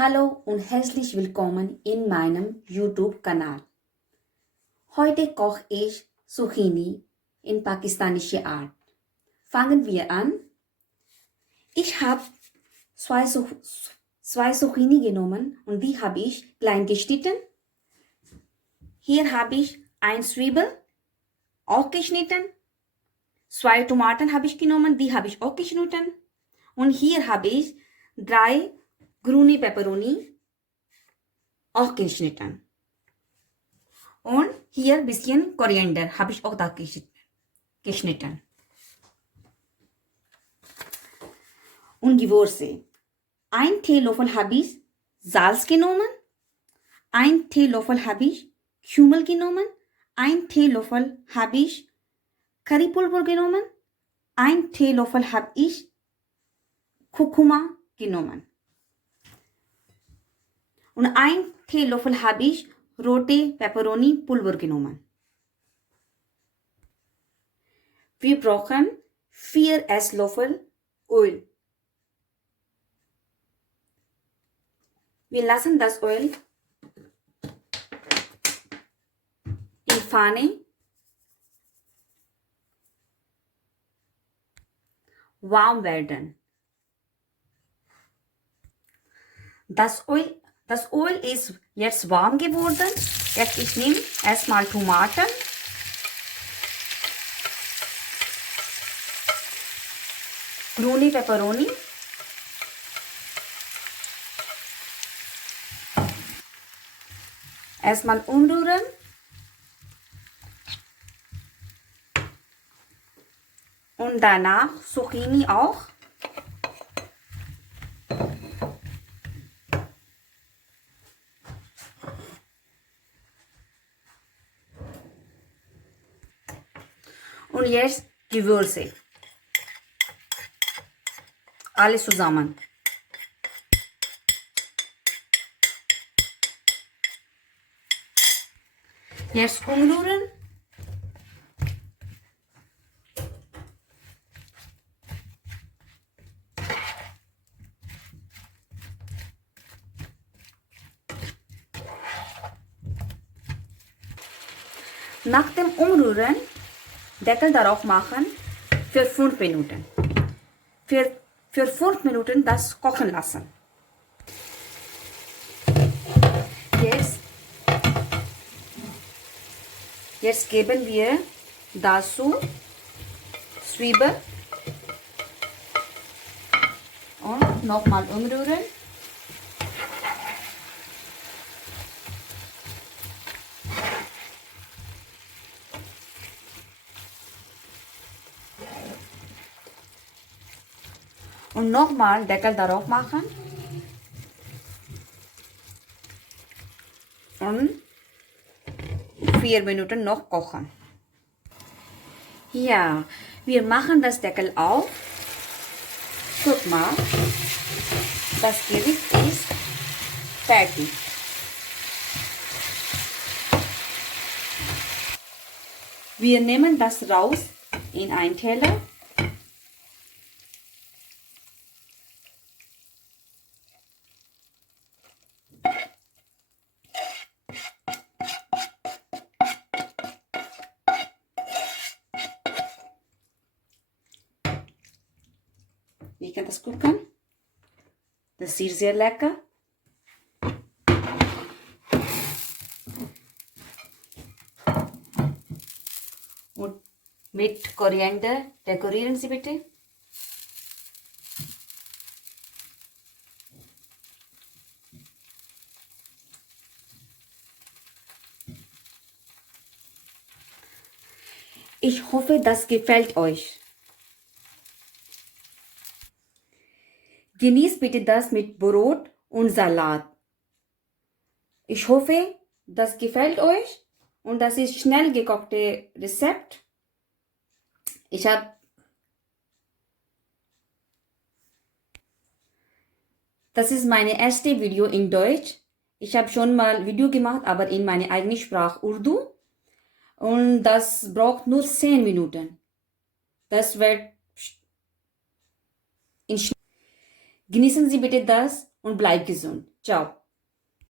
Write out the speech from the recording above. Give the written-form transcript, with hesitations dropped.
Hallo und herzlich willkommen in meinem YouTube-Kanal. Heute koche ich Zucchini in pakistanischer Art. Fangen wir an. Ich habe zwei Zucchini genommen und die habe ich klein geschnitten. Hier habe ich ein Zwiebel, auch geschnitten. 2 Tomaten habe ich genommen, die habe ich auch geschnitten. Und hier habe ich 3 grüne Peperoni, auch geschnitten. Und hier ein bisschen Koriander habe ich auch da geschnitten. Und Gewürze. 1 Teelöffel habe ich Salz genommen. 1 Teelöffel habe ich Kümmel genommen. 1 Teelöffel habe ich Currypulver genommen. 1 Teelöffel habe ich Kurkuma genommen. Und 1 Teelöffel habe ich rote Peperoni Pulver genommen. Wir brauchen 4 Esslöffel Öl. Wir lassen das Öl in Pfanne warm werden. Das Öl ist jetzt warm geworden. Jetzt ich nehme erstmal Tomaten. Grüne Peperoni. Erstmal umrühren. Und danach Zucchini auch. Und jetzt Gewürze. Alles zusammen. Jetzt umrühren. Nach dem Umrühren Deckel darauf machen für 5 Minuten. Für 5 Minuten das kochen lassen. Jetzt geben wir dazu Zwiebel und nochmal umrühren. Und nochmal Deckel darauf machen. Und 4 Minuten noch kochen. Ja, wir machen das Deckel auf. Guck mal, das Gericht ist fertig. Wir nehmen das raus in einen Teller. Wie kann das gucken? Das sieht sehr lecker. Und mit Koriander dekorieren Sie bitte. Ich hoffe, das gefällt euch. Genießt bitte das mit Brot und Salat. Ich hoffe, das gefällt euch und das ist schnell gekochte Rezept. Das ist meine erste Video in Deutsch. Ich habe schon mal Video gemacht, aber in meine eigene Sprache Urdu. Und das braucht nur 10 Minuten. Das wird Genießen Sie bitte das und bleib gesund. Ciao.